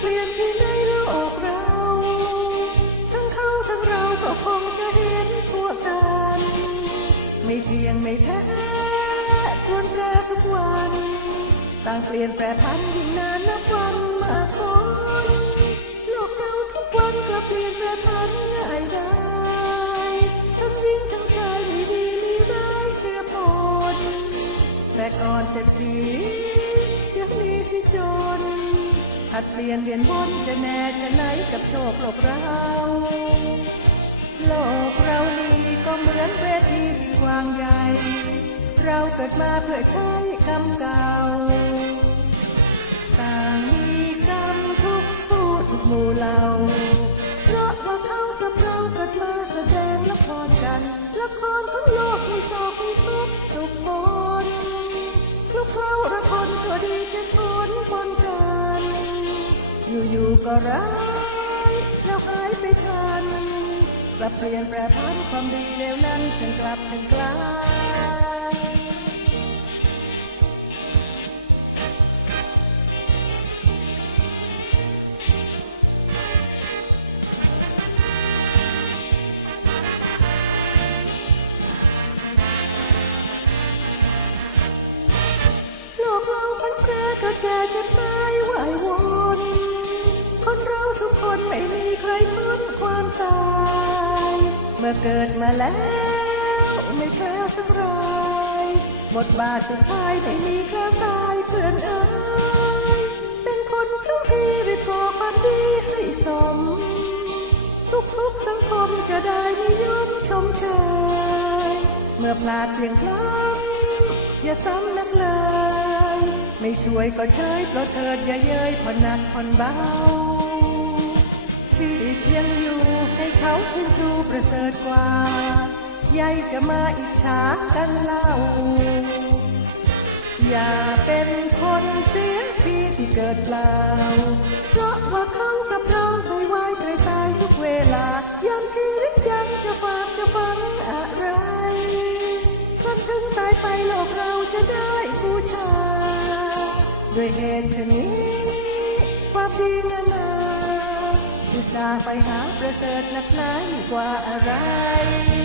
เปลี่ยนไปในโลกเรา ทั้งเขาทั้งเราก็คงจะเห็นทั่วกัน ไม่เที่ยงไม่แท้ควรแปรทุกวัน ต่างเปลี่ยนแปรพันยิ่งนานนับวันมาคนโลกเราทุกวันก็เปลี่ยนแปรพันง่ายได้ ทั้งยิ่งทั้งชายมีดีมีร้ายเสียผลแต่ก่อนเสร็จสี หัดเปลี่ยนเวียนวนจะแน่จะไหนกับโชคโลกเรา โลกเรานี้ก็เหมือนเวทีที่กว้างใหญ่ เราเกิดมาเพื่อใช้กรรมเก่า ต่างมีกรรมทุกผู้ทุกหมู่เหล่าเพราะว่าเขากับเราเกิดมาแสดงละครกันละครทั้งโลกมีโศกมีทุกข์สุขบนทุกเขาละคนชั่วดีจะ อยู่ๆก็ร้ายแล้วหายไปทันกลับเปลี่ยนแปรพันความดีเร็วนั้นฉันกลับถึงกลายโลกเราพันแปรกระแสจะตายวายวอ ไม่มีใครพ้นความตาย เมื่อเกิดมาแล้วไม่แพ้สักรายบทบาทสุดท้ายไม่มีแคล้วตายเพื่อนเอ๋ยเป็นคนทุกทีได้ก่อความดีให้สม ทุกๆสังคมจะได้นิยมชมเชยเมื่อพลาดเพียงครั้งอย่าซ้ำนักเลย ไม่ช่วยก็เฉยเพราะเถิดอย่าเย้ยผ่อนหนักผ่อนเบา เขาชื่นชูประเสริฐกว่าใหญ่จะมาอิจฉากันเล่า อย่าเป็นคนเสียทีที่เกิดเปล่า เพราะว่าเขากับเราเคยไว้ใครตายทุกเวลายามชีวิตยังจะฝากจะฟังอะไรจนถึงตายไปโลกเราจะได้บูชาด้วยเหตุนี้ความดีนา น่าไปหาประเสริฐนักหนากว่าอะไร